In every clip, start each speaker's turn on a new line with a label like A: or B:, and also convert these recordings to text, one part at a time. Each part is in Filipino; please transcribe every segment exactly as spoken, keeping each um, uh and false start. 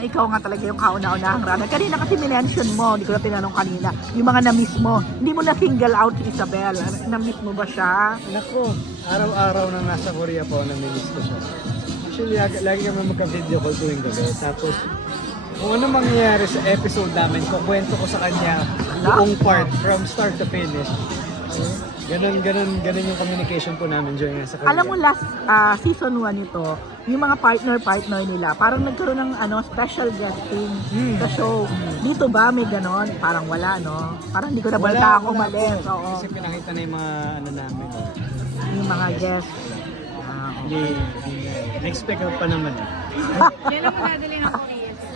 A: Ikaw nga talaga yung kauna-unahang runner. Kanina kasi minention mo, hindi ko na tinanong kanina, yung mga na-miss mo. Hindi mo na single out si Isabel. Na-miss mo ba siya?
B: Naku, araw-araw nang nasa Korea po, namimiss ko siya. Actually, lagi, lagi kami magka-video call tuwing gabi. Tapos, kung ano mangyayari sa episode namin, kukwento ko sa kanya buong part, from start to finish. Ganon, ganon, ganon yung communication po namin during nasa Korea.
A: Alam mo, last ah, season one ito, yung mga partner-partner nila, parang nagkaroon ng ano, special guesting
B: Hmm.
A: sa show. Dito ba may ganon? Parang wala, no? Parang hindi ko na
B: Wala,
A: balita ako
B: wala
A: umalis.
B: po.
A: Oo.
B: Kasi pinakita na yung mga ano namin.
A: Yung mga guests. Ah,
B: Hindi, hindi na. Expect ko pa naman. eh.
C: Yan ang madadali ng Korea.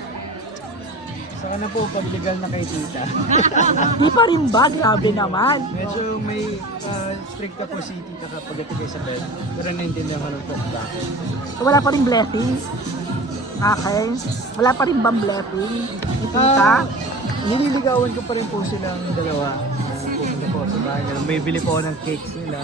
B: Saka na po, pag-legal na kay tita.
A: Di pa rin ba? Grabe naman.
B: Medyo may uh, strict ka po si tita kapag ito kay Isabel. Pero naintindihan ko lang po bakit.
A: Wala pa rin blessing? Okay. Wala pa rin bang blessing? Ni tita?
B: Ah, nililigawan ko pa rin po silang dalawa. Uh, pupunta po sa bahay nila. May bili po ako ng cakes nila.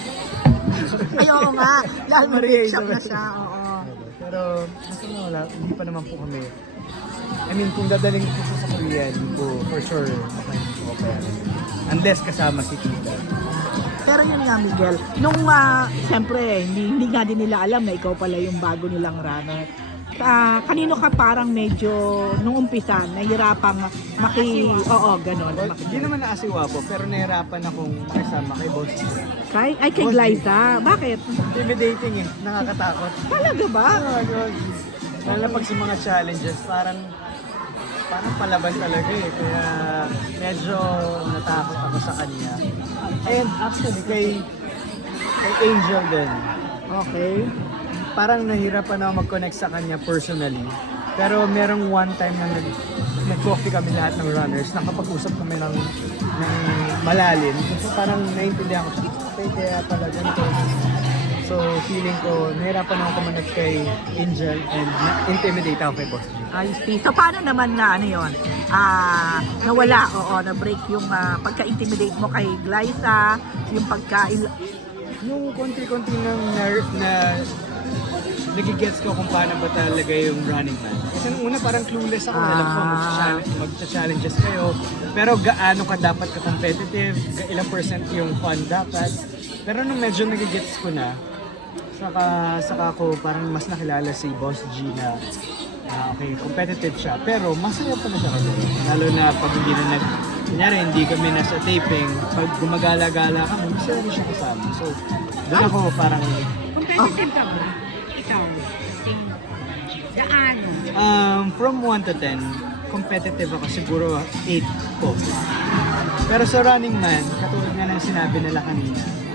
A: Ay, oo nga. Dahil may
B: Maria
A: bake shop na
B: Isabel.
A: siya. Oo.
B: Pero, nasa na wala, hindi pa naman po kami. I mean, kung dadaling ko po sa Korea, hindi po for sure makainin ko pa yan. Unless kasama si tita.
A: Pero yun nga, Miguel, nung uh, siyempre, hindi, hindi nga din nila alam na ikaw pala yung bago nilang runner. Ah, kanino ka parang medyo, nung umpisa, nahirapang maki... Oo, ganon.
B: Well,
A: Maki-
B: hindi naman naasiwa po, pero nahirapan akong makisama kay Boss.
A: Kay, ay, kay
B: Boss,
A: Glyza. Bakit?
B: Intimidating eh, nakakatakot.
A: Talaga ba?
B: Ah, God. Lalo na pag sa mga challenges, parang parang palaban talaga eh. Kaya medyo natakot ako sa kanya. And actually, kay, kay Angel din.
A: Okay.
B: Parang nahirapan ako mag-connect sa kanya personally. Pero merong one time na nag, nag-coffee kami lahat ng runners, nakapag-usap kami ng, ng malalim. So parang naintindihan ko siya, okay, kaya pala ganito. So feeling ko, nahirapan ako kumanag kay Angel and na-intimidate ako kay Boss G.
A: Ayos, P. So, paano naman na ano yun? Ah, nawala, oo, na-break yung ah, pagka-intimidate mo kay Glyza, yung pagka...
B: Yung konti-konti nang na, na nagigets ko kung paano ba talaga yung Running Man. Kasi nung una parang clueless ako, alam ko
A: Ah.
B: mag-challenge, mag-challenges kayo. Pero gaano ka dapat ka-competitive, ga- ilang percent yung fun dapat. Pero nung medyo nagigets ko na, saka, saka ako parang mas nakilala si Boss G na ah, okay, competitive siya. Pero masaya pa na siya kasi. Lalo na pag hindi na nag... Kunyari, hindi kami nasa taping. Pag gumagala-gala kami, masaya rin siya kasama. So, doon ako parang...
C: Competitive ka ba? Ikaw? Ting- Gaano?
B: Um, from one to ten, competitive ako siguro eight po. Pero sa Running Man, katulad nga ng sinabi nila kanina,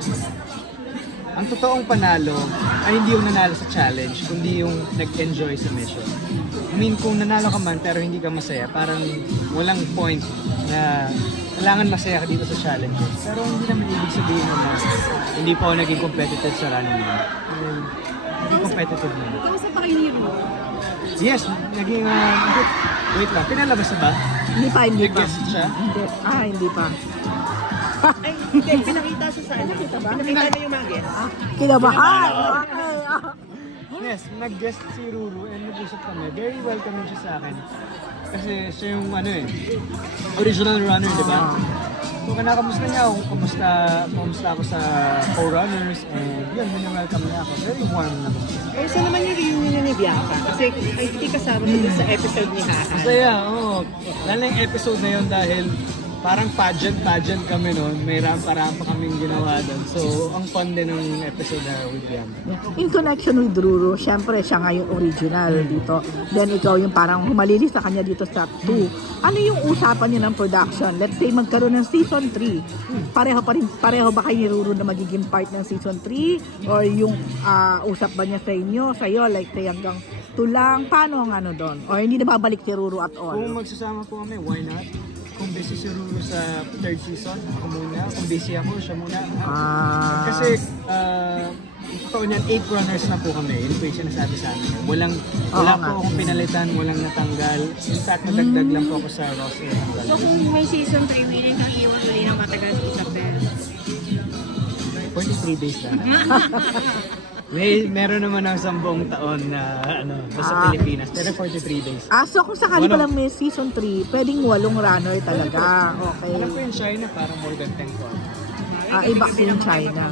B: ang totoong panalo ay hindi yung nanalo sa challenge, kundi yung nag-enjoy sa mission. I mean, kung nanalo ka man pero hindi ka masaya, parang walang point na kailangan masaya ka dito sa challenges. Pero hindi naman ibig sabihin na hindi pa ako naging competitive sa Running Man. I mean, naging competitive na.
C: Kamusta pa kay Nero?
B: Yes, naging... Uh, wait lang, pinalabas na ba?
A: Hindi pa, hindi pa.
B: Nag-guest siya?
A: Hindi. Ah, hindi pa.
D: Ay, hindi. Pinakita siya sa ano.
A: Nakita ba?
D: Pinakita niya yung mga guests.
A: Ah, kinabahan. Okay. ah.
B: Yes, nag-guest si Ruru and nag-usap kami. Very welcoming siya sa akin. Kasi siya yung ano eh, original runner, di ba? So, kinakamusta niya ako, kamusta, kamusta ako sa co-runners and yun, welcome niya ako. Very warm na ba?
D: Ay, saan naman yung reunion niya ni Bianca? Kasi ay, hindi kasama siya dun sa episode ni Hahan.
B: Masaya, oo. Lalo yung episode na yun dahil parang pageant-pageant kami noon. May rampa-rampa kaming ginawa doon. So, ang fun din ng episode na with Bianca.
A: In connection with Ruru, syempre siya nga yung original dito. Then ikaw yung parang humalili sa kanya dito sa two. Ano yung usapan niyo ng production? Let's say magkaroon ng season three. Pareho pa rin, pareho ba kayo ni Ruru na magiging part ng season three? Or yung ah, usap ba niya sa inyo, sa iyo, like say hanggang two lang? Paano ang ano doon? Or hindi na babalik si Ruru at all?
B: Kung magsasama po kami, why not? Kung busy si Ruru sa third season, ako muna. Kung busy ako, siya muna.
A: Ah,
B: Kasi, uh, totoo niyan, eight runners na po kami. Yun po yung sinasabi sa amin. Walang, wala
A: Oo
B: po
A: nga.
B: akong pinalitan, walang natanggal. In fact, nadagdag lang po ako sa roster.
C: So kung may season three, meaning ang iwan uli ng matagal si Isabel.
B: forty-three days na. May, meron naman ng isang buong taon na ano, sa
A: Ah.
B: Pilipinas. Pero forty-three days.
A: Ah, so kung sakali
B: Walang-
A: palang may season three, pwedeng walong runner talaga. Okay.
B: Alam ko yung China, parang more than ten po.
A: Ah, iba kasi yung China.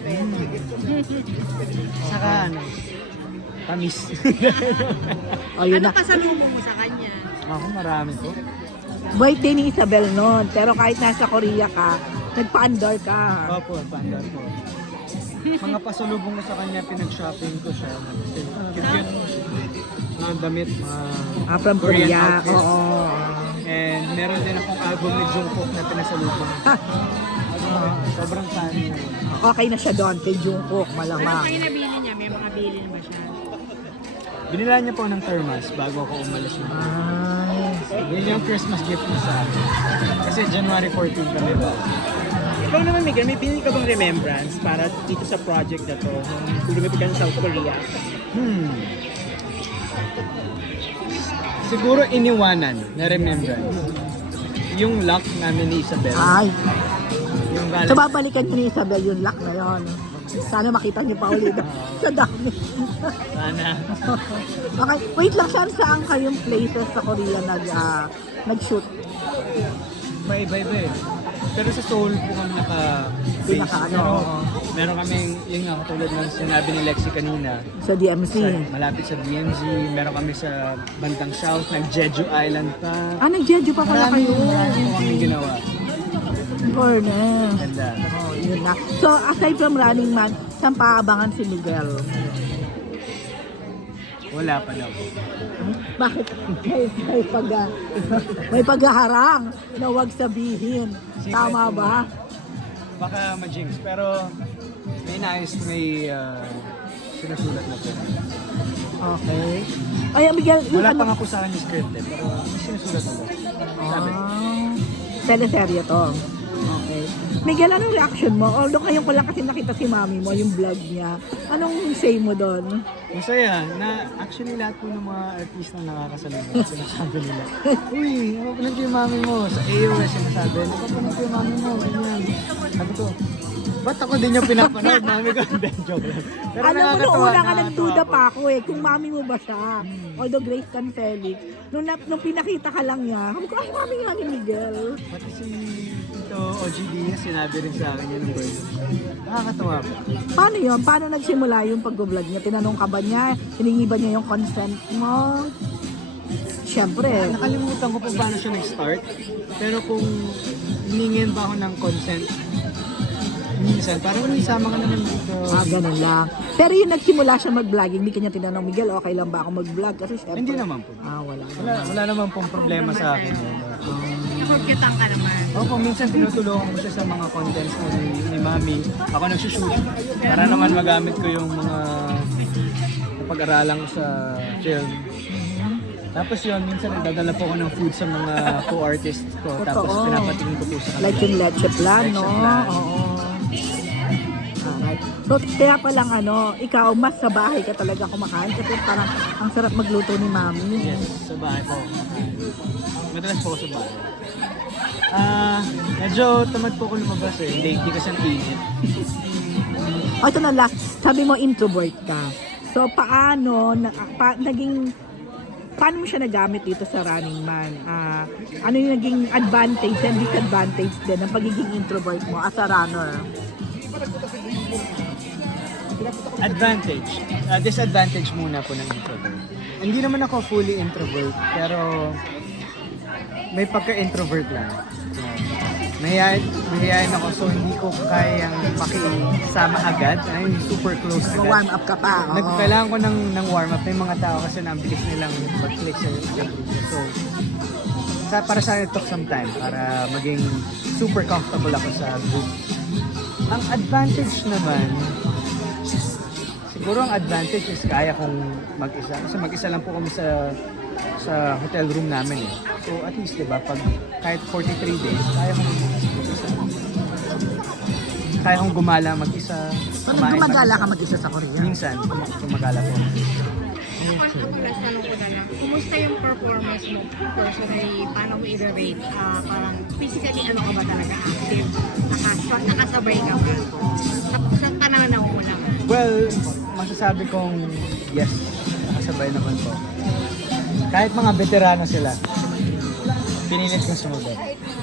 B: Saka ano, tamis.
A: O, yun
C: Ano
A: na.
C: pa sa lumo mo sa kanya?
B: Ako marami po.
A: Birthday ni Isabel noon. Pero kahit nasa Korea ka, nagpa-andar ka.
B: Opo, pandar po. Mga pasalubong ko sa kanya, pinag-shopping ko siya. Kasi cute mga damit, mga
A: Ah, from
B: Korean
A: Korea.
B: outfits.
A: Oo.
B: And meron din akong album ni Jungkook na pinasalubong. Ah, sobrang fan niya.
A: Okay na siya doon kay Jungkook,
C: Ano
A: malamang.
C: kayo nabili niya? May mga bili ba siya?
B: Binila niya po ng thermos bago ako umalis na.
A: Ay.
B: Yun yung Christmas gift niya sa akin. Kasi January fourteenth kami ba?
D: Ikaw naman, Miguel, may pinili ka bang remembrance para dito sa project na to? Nung lumipit ka sa South Korea.
B: Hmm. Siguro iniwanan na remembrance. Yung luck namin ni Isabel.
A: Ay.
B: Yung
A: So,
B: Valentine's.
A: babalikan niyo ni Isabel yung luck na yon. Sana makita niyo pa ulit. Sa dami.
B: Sana.
A: Okay, wait lang, saan saan kayong places sa Korea nag, ah, nag-shoot?
B: Iba-iba eh. Pero sa Seoul po kami naka-base.
A: Pinaka ano,
B: Pero
A: oo.
B: meron kaming, yun nga, katulad ng sinabi ni Lexi kanina,
A: Sa D M C.
B: sa, malapit sa D M Z, meron kami sa bandang South, nag-Jeju Island pa.
A: Ah, nag-Jeju pa pala
B: Marami,
A: kayo.
B: marami po kami ginawa.
A: Fairness.
B: Ganda.
A: Oh, yun na. So, aside from Running Man, saan paabangan si Miguel?
B: Wala pa daw.
A: Bakit? May, may, pag, may paghaharang na huwag sabihin.
B: Secret
A: Tama
B: po.
A: ba?
B: Baka ma-jinx, pero may nais, may uh, sinusulat na po.
A: Okay. Ay, Miguel, yung
B: Wala
A: ano-
B: pa nga po sa akin yung script eh, pero may sinusulat na po. Sabi.
A: Ah, teleserye to. Okay. Miguel, anong reaction mo? Although ngayon ko lang kasi nakita si mami mo, yung vlog niya. Anong say mo doon?
B: Masaya na actually lahat po ng mga artist na nakakasalubong sinasabi nila, uy, napapanood ko yung mami mo. Sa A O S sinasabi, napapanood ko yung mami mo. Ganyan. Sabi ko, ba't ako din yung pinapanood? Mami ko, hindi, joke lang. Pero
A: Alam mo, noong
B: nakakatawa,
A: una ka
B: nakakatawa
A: nagduda
B: po.
A: pa ako eh, kung mami mo ba siya. Although Grace Canfelix, nung, na- nung pinakita ka lang niya, sabi ko, ay, mami nga ni Miguel.
B: Pati si Tito O G D, sinabi rin sa akin yun. Nakakatawa po.
A: Paano yun? Paano nagsimula yung pag-vlog niya? Tinanong ka ba niya? Hiningi ba niya yung consent mo? Siyempre.
B: Nakalimutan ko po paano siya nag-start. Pero kung hiningin ba ako ng consent, minsan, parang isama ka naman dito.
A: Ah, ganun lang. Pero yung nagsimula siya mag-vlogging, hindi kanya tinanong, Miguel, okay lang ba ako mag-vlog? Kasi syempre.
B: Hindi naman po.
A: Ah, wala.
B: Wala, wala naman pong problema sa akin.
C: Nakurkitan ka naman.
B: Opo, minsan tinutulungan ko siya sa mga contents ko ni, ni Mami. Ako nagsushoot para naman magamit ko yung mga napag-aralan ko sa film. Tapos yun, minsan nagdadala po ako ng food sa mga co-artists ko. Tapos
A: Totoo.
B: pinapatingin ko po sa kanila.
A: Like yung leche plan, no?
B: Leche plan.
A: Oo. Alright. So, kaya palang ano, ikaw, mas sa bahay ka talaga kumakain kasi parang ang sarap magluto ni mami.
B: Yes, sa bahay po. Madalas po ako sa bahay. Ah, medyo tamad po ako lumabas eh. Lately kasi ang init.
A: O, ito na last. Sabi mo, introvert ka. So, paano, na, pa, naging, paano mo siya nagamit dito sa Running Man? Ah, ano yung naging advantage and disadvantage din ng pagiging introvert mo as a runner?
B: Advantage. Uh, disadvantage muna po ng introvert. Hindi naman ako fully introvert, pero may pagka-introvert lang. Mahihayin, mahihayin ako, so hindi ko kayang makisama agad. Ay, super close agad.
A: Mag-warm up ka pa. oo.
B: Nagkailangan ko ng, ng warm up. May mga tao kasi na ang bilis nilang mag-click sa sa group. So, sa, para sa akin, it took some time para maging super comfortable ako sa group. Ang advantage naman, siguro ang advantage is kaya kong mag-isa. Kasi mag-isa lang po kami sa sa hotel room namin eh. So at least, di ba, pag kahit forty-three days, kaya kong mag-isa. Kaya kong gumala mag-isa.
A: So,
B: kumain
A: gumagala ka
B: mag-isa.
A: mag-isa sa Korea?
B: Minsan, gum- gumagala po.
C: Ako, ako last tanong ko na lang. Kumusta yung performance mo personally? Paano mo i-rate? Ah, parang physically ano ka ba talaga active? Nakasa nakasabay ka ba? Sa, sa pananaw mo lang.
B: Well, masasabi kong yes, nakasabay naman ko. Kahit mga veterano sila, pinilit kong sumunod.